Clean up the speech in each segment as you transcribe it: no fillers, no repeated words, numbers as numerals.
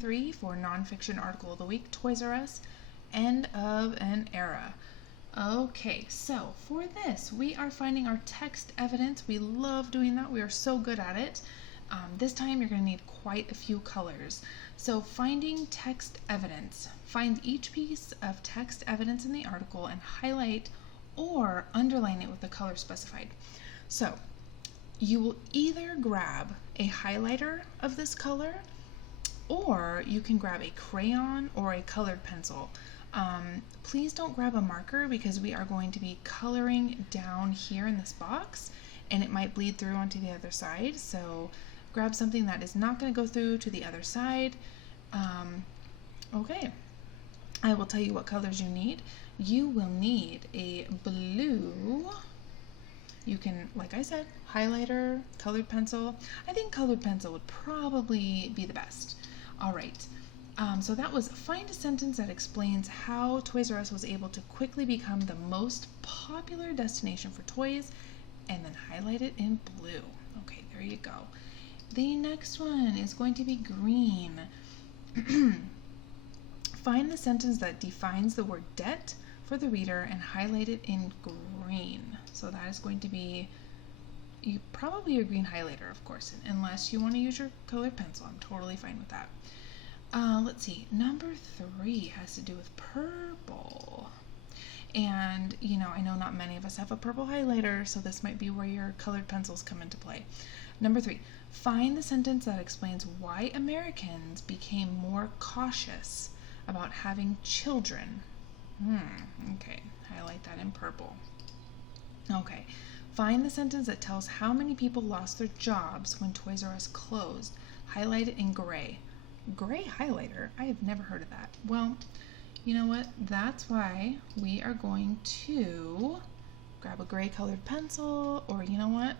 3 for nonfiction article of the week, Toys R Us, end of an era. Okay, so for this, we are finding our text evidence. We love doing that. We are so good at it. This time you're going to need quite a few colors. So finding text evidence. Find each piece of text evidence in the article and highlight or underline it with the color specified. So you will either grab a highlighter of this color, or you can grab a crayon or a colored pencil. Please don't grab a marker because we are going to be coloring down here in this box and it might bleed through onto the other side. So grab something that is not going to go through to the other side. Okay, I will tell you what colors you need. You will need a blue. You can, like I said, highlighter, colored pencil. I think colored pencil would probably be the best. All right, so that was find a sentence that explains how Toys R Us was able to quickly become the most popular destination for toys, and then highlight it in blue. Okay, there you go. The next one is going to be green. Find the sentence that defines the word debt for the reader and highlight it in green. So that is going to be probably your green highlighter, of course, unless you want to use your colored pencil. I'm totally fine with that. Let's see, number 3 has to do with purple. And, you know, I know not many of us have a purple highlighter, so this might be where your colored pencils come into play. Number 3, find the sentence that explains why Americans became more cautious about having children. Okay, highlight that in purple. Okay, find the sentence that tells how many people lost their jobs when Toys R Us closed. Highlight it in gray. Gray highlighter? I have never heard of that. Well, you know what? That's why we are going to grab a gray colored pencil, or you know what?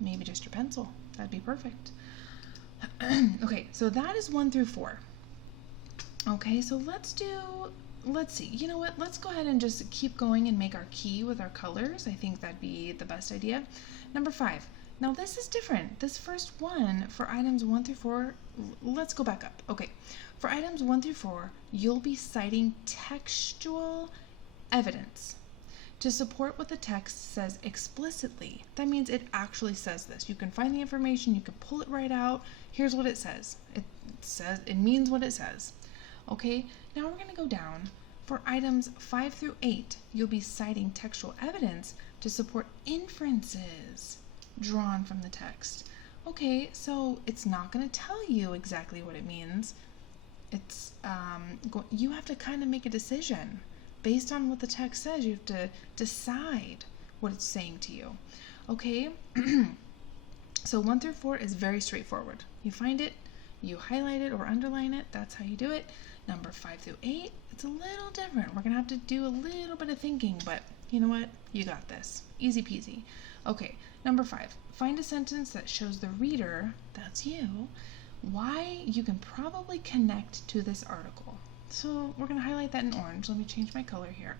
Maybe just your pencil. That'd be perfect. Okay, so that is 1 through 4. Okay, so let's see, you know what? Let's go ahead and just keep going and make our key with our colors. I think that'd be the best idea. Number 5. Now this is different. This first one for items 1 through 4, let's go back up. Okay, for items 1 through 4, you'll be citing textual evidence to support what the text says explicitly. That means it actually says this. You can find the information, you can pull it right out. Here's what it says. It means what it says. Okay, now we're going to go down. For items 5 through 8, you'll be citing textual evidence to support inferences drawn from the text. Okay, so it's not going to tell you exactly what it means. It's you have to kind of make a decision based on what the text says. You have to decide what it's saying to you. Okay, so 1 through 4 is very straightforward. You find it, you highlight it or underline it. That's how you do it. Number 5 through 8, it's a little different. We're gonna have to do a little bit of thinking, but you know what? You got this. Easy peasy. Okay, number 5, find a sentence that shows the reader, that's you, why you can probably connect to this article. So we're gonna highlight that in orange. Let me change my color here.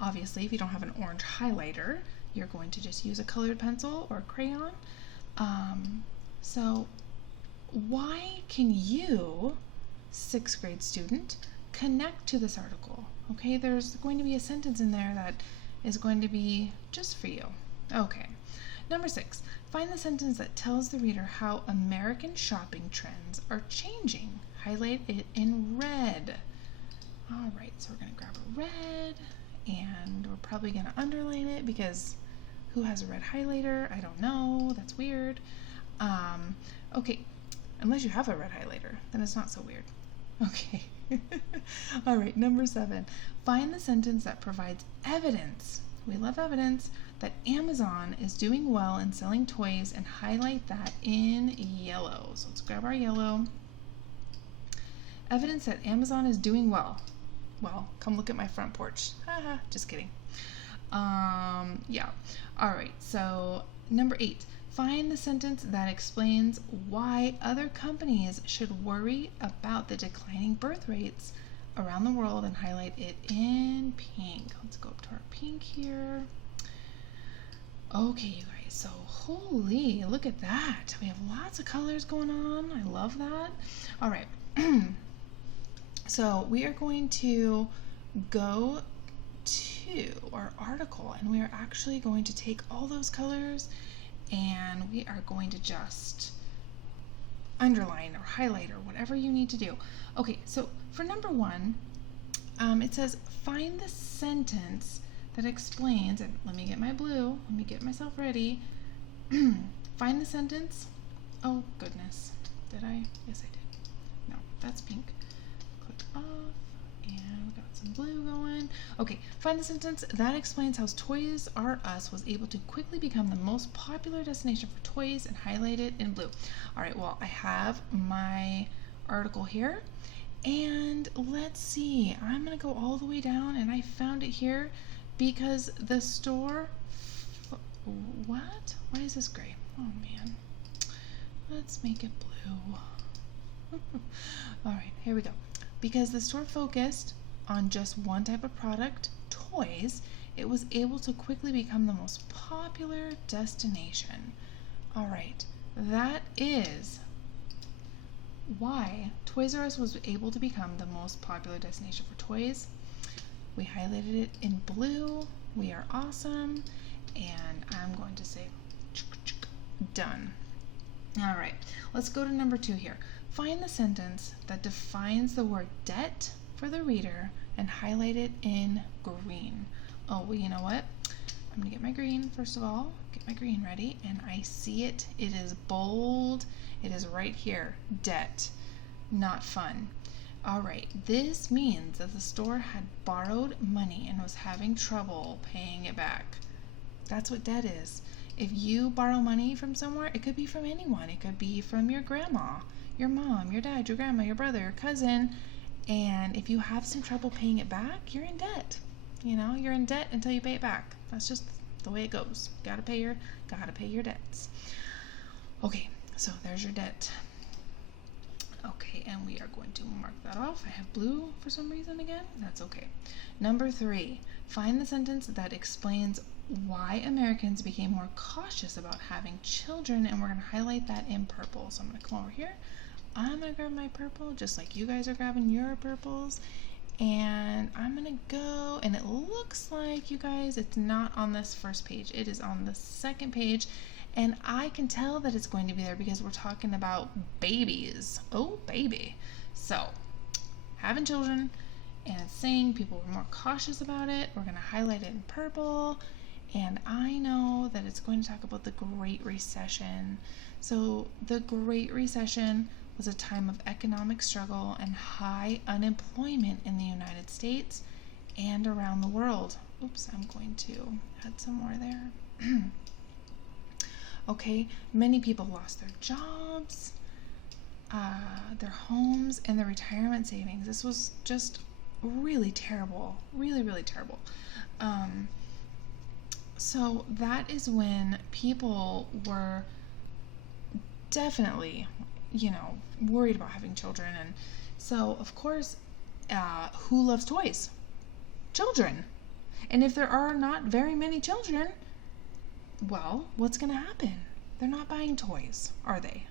Obviously, if you don't have an orange highlighter, you're going to just use a colored pencil or a crayon. So why can you, 6th grade student, connect to this article? Okay, there's going to be a sentence in there that is going to be just for you. Okay, number 6, find the sentence that tells the reader how American shopping trends are changing. Highlight it in red. All right, so we're gonna grab a red, and we're probably gonna underline it because who has a red highlighter? I don't know, that's weird. Okay, unless you have a red highlighter, then it's not so weird. Okay. All right, number 7, find the sentence that provides evidence. We love evidence that Amazon is doing well in selling toys, and highlight that in yellow. So let's grab our yellow. Evidence that Amazon is doing well. Well, come look at my front porch. Haha, just kidding. Yeah. All right, so number 8, find the sentence that explains why other companies should worry about the declining birth rates around the world, and highlight it in pink. Let's go up to our pink here. Okay, you guys. so holy, look at that. We have lots of colors going on. I love that. All right. So we are going to go to our article, and we are actually going to take all those colors and we are going to just underline or highlight or whatever you need to do. Okay, so for number 1, it says find the sentence that explains, and let me get my blue, let me get myself ready. Find the sentence. Oh goodness, did I? Yes, I did. No, that's pink. Click off, and we got some blue going. Okay, find the sentence that explains how Toys R Us was able to quickly become the most popular destination for toys, and highlight it in blue. All right, well, I have my article here, and let's see. I'm gonna go all the way down, and I found it here because the store. What? Why is this gray? Oh man. Let's make it blue. Alright, here we go. Because the store focused on just one type of product, toys, it was able to quickly become the most popular destination. Alright, that is why Toys R Us was able to become the most popular destination for toys. We highlighted it in blue. We are awesome. And I'm going to say done. All right, let's go to number 2 here. Find the sentence that defines the word debt for the reader and highlight it in green. Oh, well, you know what? I'm gonna get my green first of all. Get my green ready, and I see it. It is bold. It is right here. Debt. Not fun. All right, this means that the store had borrowed money and was having trouble paying it back. That's what debt is. If you borrow money from somewhere, it could be from anyone. It could be from your grandma, your mom, your dad, your grandma, your brother, your cousin. And if you have some trouble paying it back, you're in debt. You know, you're in debt until you pay it back. That's just the way it goes. Gotta pay your debts. Okay, so there's your debt. Okay, and we are going to mark that off. I have blue for some reason again. That's okay. Number 3, find the sentence that explains why Americans became more cautious about having children, and we're going to highlight that in purple. So I'm going to come over here. I'm going to grab my purple just like you guys are grabbing your purples, and I'm going to go, and it looks like, you guys, it's not on this first page. It is on the second page, and I can tell that it's going to be there because we're talking about babies. Oh, baby. So, having children, and it's saying people were more cautious about it. We're going to highlight it in purple. And I know that it's going to talk about the Great Recession. So the Great Recession was a time of economic struggle and high unemployment in the United States and around the world. Oops, I'm going to add some more there. Okay, many people lost their jobs, their homes, and their retirement savings. This was just really terrible, really, really terrible. So that is when people were definitely, worried about having children. And so, of course, who loves toys? Children. And if there are not very many children, well, what's going to happen? They're not buying toys, are they?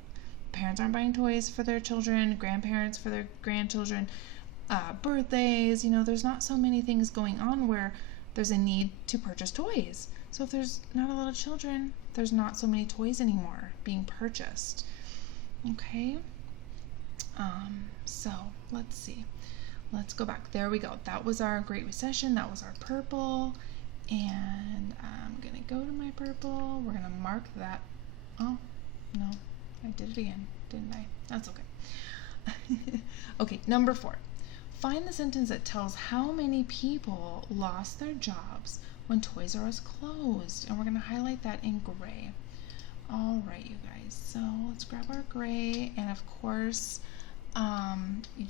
Parents aren't buying toys for their children, grandparents for their grandchildren, birthdays. There's not so many things going on where there's a need to purchase toys. So if there's not a lot of children, there's not so many toys anymore being purchased. Okay. So let's see. Let's go back. There we go. That was our Great Recession. That was our purple. And I'm going to go to my purple. We're going to mark that. Oh, no. I did it again, didn't I? That's okay. Okay, number 4. Find the sentence that tells how many people lost their jobs when Toys R Us closed. And we're going to highlight that in gray. All right, you guys. So let's grab our gray. And of course,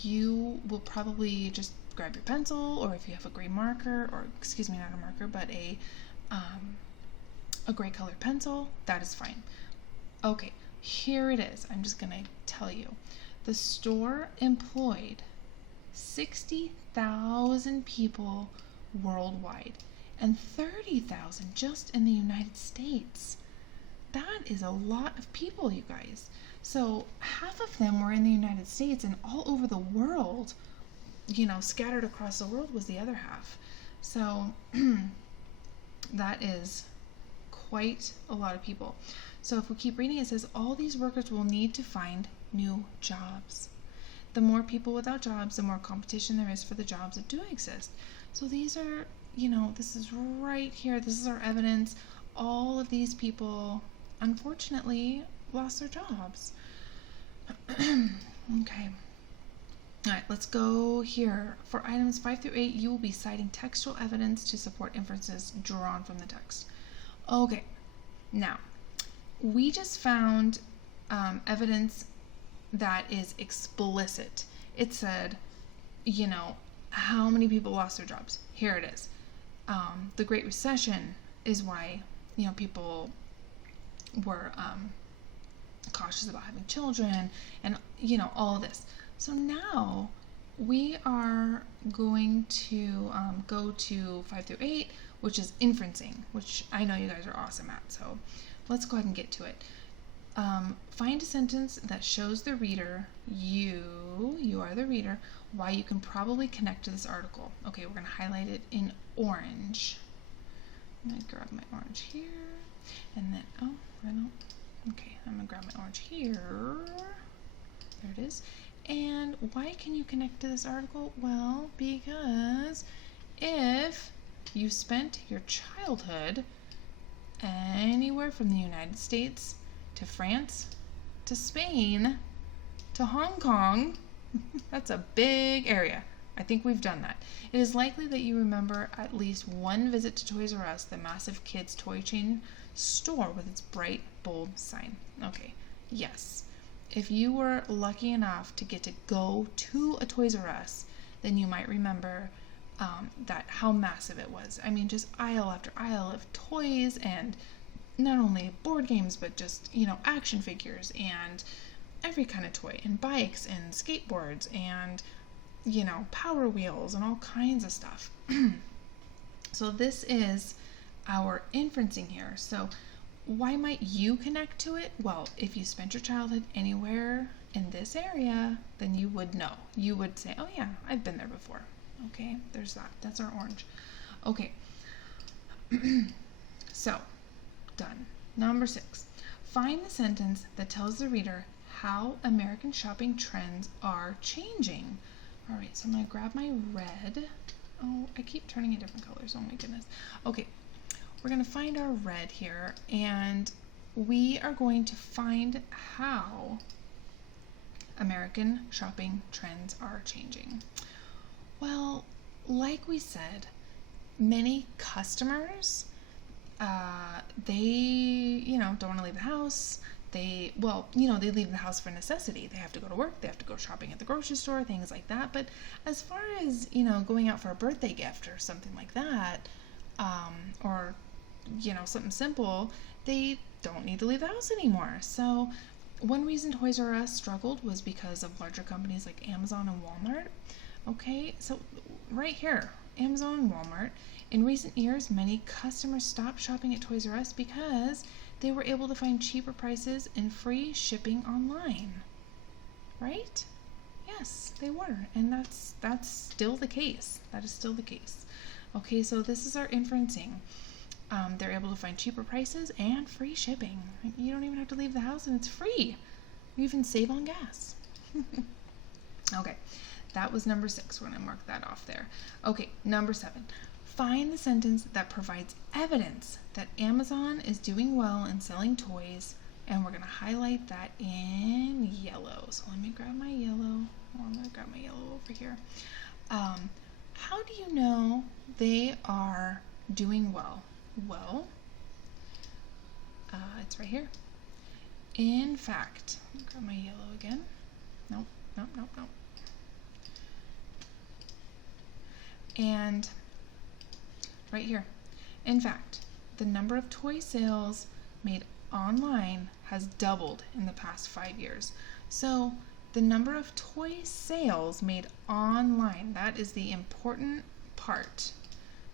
you will probably just grab your pencil, or if you have a gray marker, or excuse me, not a marker, but a gray colored pencil, that is fine. Okay, here it is. I'm just going to tell you. The store employed 60,000 people worldwide and 30,000 just in the United States. that is a lot of people, you guys. So half of them were in the United States, and all over the world, scattered across the world was the other half. So that is quite a lot of people. So if we keep reading, it says all these workers will need to find new jobs. The more people without jobs, the more competition there is for the jobs that do exist. So these are, this is right here. This is our evidence. All of these people, unfortunately, lost their jobs. Okay. All right, let's go here. For items 5 through 8, you will be citing textual evidence to support inferences drawn from the text. Okay, now, we just found evidence that is explicit. It said, how many people lost their jobs. Here it is. The Great Recession is why, people were cautious about having children and, all of this. So now we are going to go to 5 through 8, which is inferencing, which I know you guys are awesome at. So let's go ahead and get to it. Find a sentence that shows the reader, you are the reader, why you can probably connect to this article. Okay, we're going to highlight it in orange. I'm going to grab my orange here, and then, okay, I'm going to grab my orange here. There it is. And why can you connect to this article? Well, because if you spent your childhood anywhere from the United States to France to Spain to Hong Kong, that's a big area. I think we've done that. It is likely that you remember at least one visit to Toys R Us, the massive kids' toy chain store with its bright, bold sign. Okay, yes. If you were lucky enough to get to go to a Toys R Us, then you might remember that how massive it was. I mean, just aisle after aisle of toys, and not only board games, but just, action figures and every kind of toy, and bikes and skateboards and, Power Wheels and all kinds of stuff. So this is our inferencing here. So why might you connect to it? Well, if you spent your childhood anywhere in this area, then you would know. You would say, oh yeah, I've been there before. Okay, there's that. That's our orange. Okay. So, done. Number 6. Find the sentence that tells the reader how American shopping trends are changing. All right, so I'm going to grab my red. Oh, I keep turning in different colors. Oh my goodness. Okay. We're going to find our red here, and we are going to find how American shopping trends are changing. Well, like we said, many customers, they, don't want to leave the house. They leave the house for necessity. They have to go to work. They have to go shopping at the grocery store, things like that. But as far as, going out for a birthday gift or something like that, or something simple, they don't need to leave the house anymore. So one reason Toys R Us struggled was because of larger companies like Amazon and Walmart. Okay, so right here, Amazon and Walmart. In recent years, many customers stopped shopping at Toys R Us because they were able to find cheaper prices and free shipping online. Right? Yes, they were. And that's still the case. That is still the case. Okay, so this is our inferencing. They're able to find cheaper prices and free shipping. You don't even have to leave the house, and it's free. You even save on gas. Okay, that was number 6. We're going to mark that off there. Okay, number 7. Find the sentence that provides evidence that Amazon is doing well in selling toys, and we're going to highlight that in yellow. So let me grab my yellow. I'm going to grab my yellow over here. How do you know they are doing well? Well, it's right here. In fact, let me grab my yellow again. Nope. And right here. In fact, the number of toy sales made online has doubled in the past 5 years. So the number of toy sales made online, that is the important part.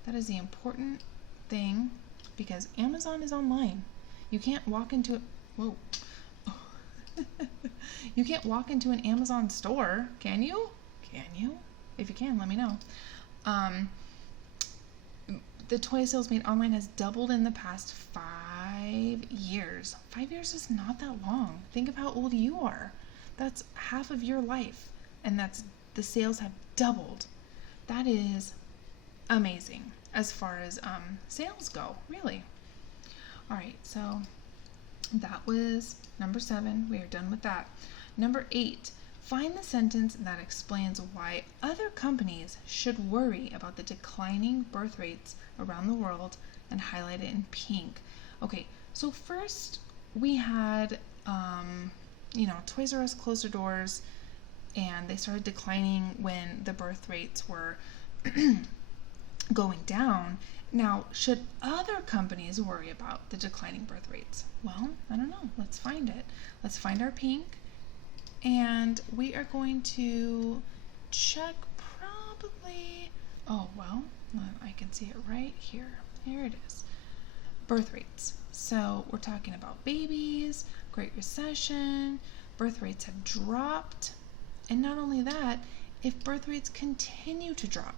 That is the important thing, because Amazon is online. You can't walk into whoa. You can't walk into an Amazon store, can you? Can you? If you can, let me know. The toy sales made online has doubled in the past 5 years. 5 years is not that long. Think of how old you are. That's half of your life, and the sales have doubled. That is amazing as far as sales go, really. All right, so that was number 7. We are done with that. Number 8, find the sentence that explains why other companies should worry about the declining birth rates around the world and highlight it in pink. Okay, so first we had, Toys R Us closed their doors and they started declining when the birth rates were going down. Now, should other companies worry about the declining birth rates? Well, I don't know. Let's find it. Let's find our pink. And we are going to check probably, I can see it right here. Here it is. Birth rates. So we're talking about babies, Great Recession, birth rates have dropped. And not only that, if birth rates continue to drop,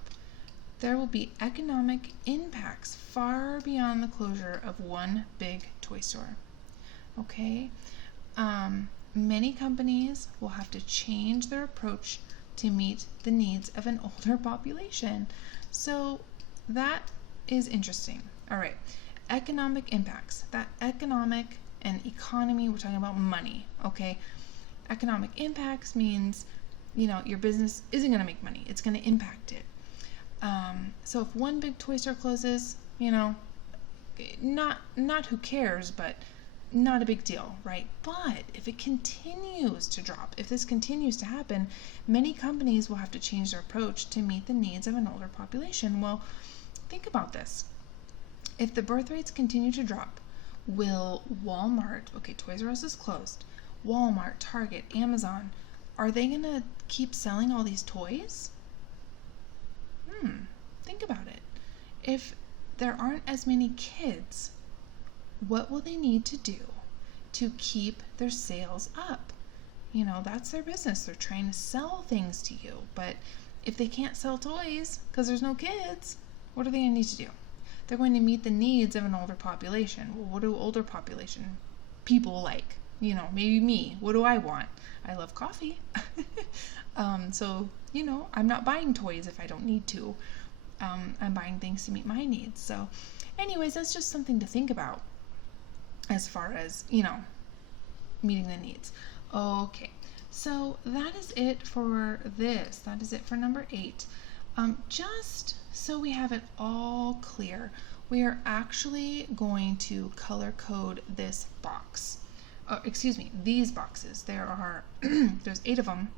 there will be economic impacts far beyond the closure of one big toy store. Okay? Many companies will have to change their approach to meet the needs of an older population. So that is interesting. All right. Economic impacts. That economic and economy, we're talking about money. Okay? Economic impacts means, your business isn't going to make money. It's going to impact it. So if one big toy store closes, not who cares, but not a big deal, right? But if it continues to drop, if this continues to happen, many companies will have to change their approach to meet the needs of an older population. Well, think about this. If the birth rates continue to drop, will Walmart, Toys R Us is closed, Walmart, Target, Amazon, are they going to keep selling all these toys? Think about it. If there aren't as many kids, what will they need to do to keep their sales up? That's their business. They're trying to sell things to you. But if they can't sell toys because there's no kids, what are they going to need to do? They're going to meet the needs of an older population. Well, what do older population people like? Maybe me. What do I want? I love coffee. So, I'm not buying toys if I don't need to. I'm buying things to meet my needs. So, anyways, that's just something to think about as far as, meeting the needs. Okay, so that is it for this. That is it for number 8. Just so we have it all clear, we are actually going to color code this box. These boxes. There are, there's 8 of them,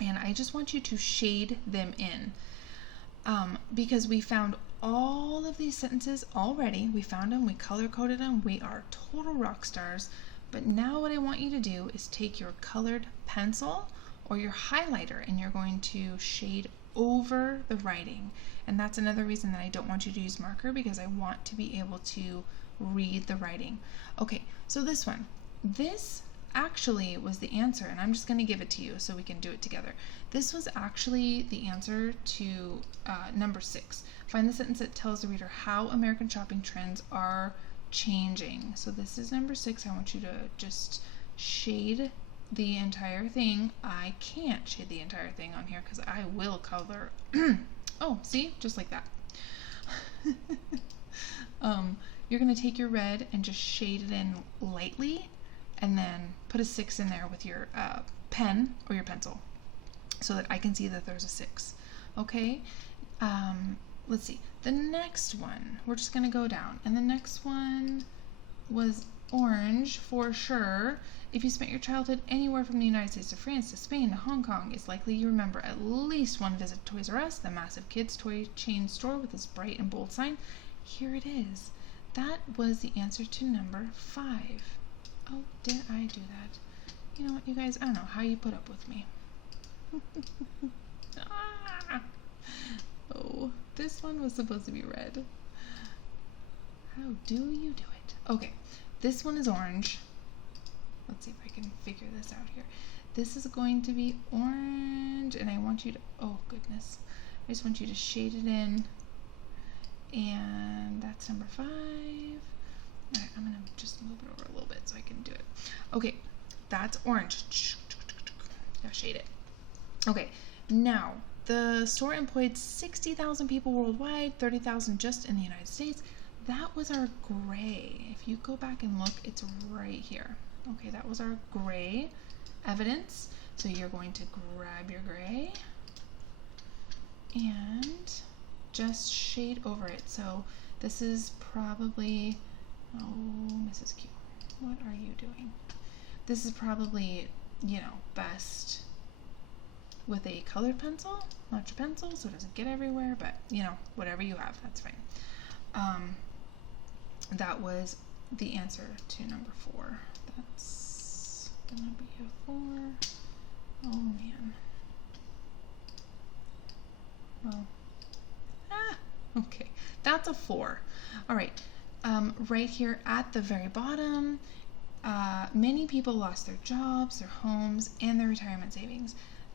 and I just want you to shade them in. Because we found all of these sentences already. We found them, we color coded them, we are total rock stars. But now what I want you to do is take your colored pencil or your highlighter and you're going to shade over the writing. And that's another reason that I don't want you to use marker, because I want to be able to read the writing. Okay, so this one. This actually was the answer, and I'm just going to give it to you so we can do it together. This was actually the answer to number 6. Find the sentence that tells the reader how American shopping trends are changing. So this is number 6. I want you to just shade the entire thing. I can't shade the entire thing on here because I will color. Oh, see? Just like that. You're going to take your red and just shade it in lightly, and then put a 6 in there with your pen or your pencil so that I can see that there's a 6. Okay? Let's see. The next one, we're just going to go down. And the next one was orange for sure. If you spent your childhood anywhere from the United States to France to Spain to Hong Kong, it's likely you remember at least one visit to Toys R Us, the massive kids toy chain store with its bright and bold sign. Here it is. That was the answer to number 5. Oh, did I do that? You know what, you guys, I don't know how you put up with me. Oh, this one was supposed to be red. How do you do it? Okay, This one is orange. Let's see if I can figure this out here. This is going to be orange, and I want you to, oh goodness, I just want you to shade it in. And that's number 5. All right, I'm gonna just move it over a little bit so I can do it. Okay, that's orange. Now shade it. Okay, now the store employed 60,000 people worldwide, 30,000 just in the United States. That was our gray. If you go back and look, it's right here. Okay, that was our gray evidence. So you're going to grab your gray and just shade over it. So this is probably, oh, Mrs. Q, what are you doing? This is probably, you know, best with a colored pencil, not your pencil, so it doesn't get everywhere, but you know, whatever you have, that's fine. That was the answer to number 4. That's gonna be a 4. Oh man. Well, okay, that's a 4. All right, right here at the very bottom, many people lost their jobs, their homes, and their retirement savings.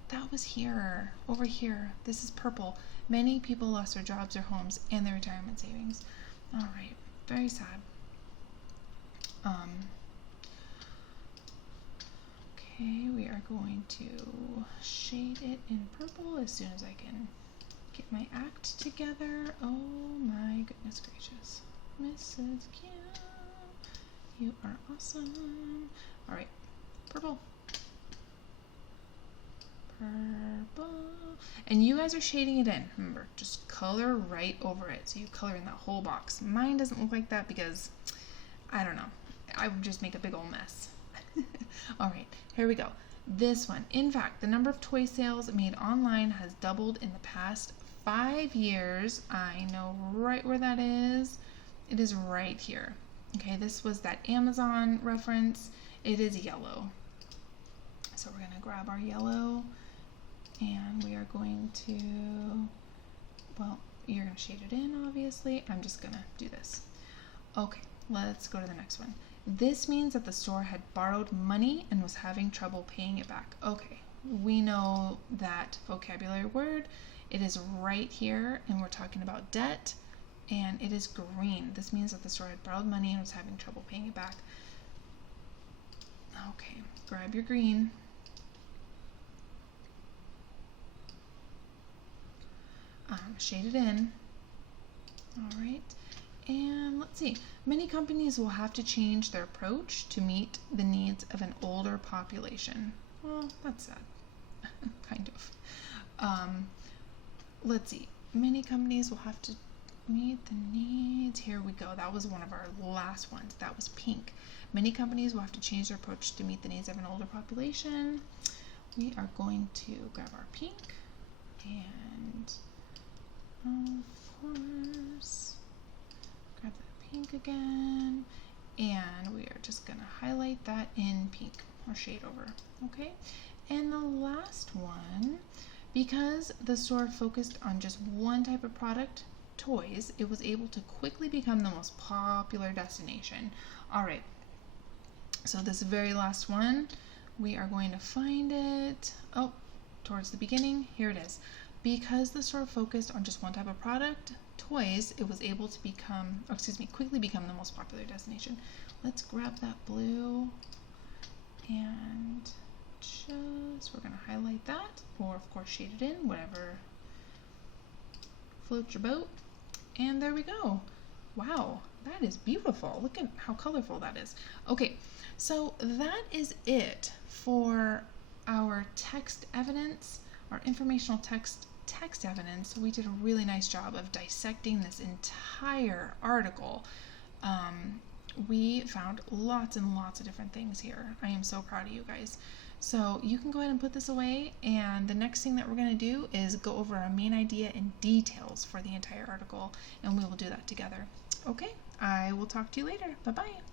That was here, over here. This is purple. Many people lost their jobs, their homes, and their retirement savings. All right, very sad. Okay, we are going to shade it in purple as soon as I can get my act together. Oh my goodness gracious. Mrs. Q, you are awesome. All right, purple. Purple. And you guys are shading it in. Remember, just color right over it. So you color in that whole box. Mine doesn't look like that because, I don't know, I would just make a big old mess. All right, here we go. This one. In fact, the number of toy sales made online has doubled in the past 5 years. I know right where that is. It is right here. Okay, this was that Amazon reference. It is yellow. So we're going to grab our yellow and we are going to, well, you're going to shade it in, obviously. I'm just going to do this. Okay, let's go to the next one. This means that the store had borrowed money and was having trouble paying it back. Okay, we know that vocabulary word. It is right here, and we're talking about debt, and it is green. This means that the store had borrowed money and was having trouble paying it back. Okay, grab your green. Shade it in. All right. And let's see, many companies will have to change their approach to meet the needs of an older population. Well, that's sad, kind of. Let's see, many companies will have to meet the needs. Here we go. That was one of our last ones. That was pink. Many companies will have to change their approach to meet the needs of an older population. We are going to grab our pink and, of course, grab that pink again, and we are just going to highlight that in pink or shade over. Okay, and the last one, because the store focused on just one type of product, toys, it was able to quickly become the most popular destination. All right, so this very last one, we are going to find it, oh, towards the beginning. Here it is. Because the store focused on just one type of product, toys, it was able to become, or excuse me, quickly become the most popular destination. Let's grab that blue and just, we're going to highlight that, or of course shade it in, whatever floats your boat. And there we go. Wow, that is beautiful. Look at how colorful that is. Okay, so that is it for our text evidence, our informational text evidence. We did a really nice job of dissecting this entire article. We found lots and lots of different things here. I am so proud of you guys. So you can go ahead and put this away, and the next thing that we're going to do is go over our main idea and details for the entire article, and we will do that together. Okay, I will talk to you later. Bye-bye.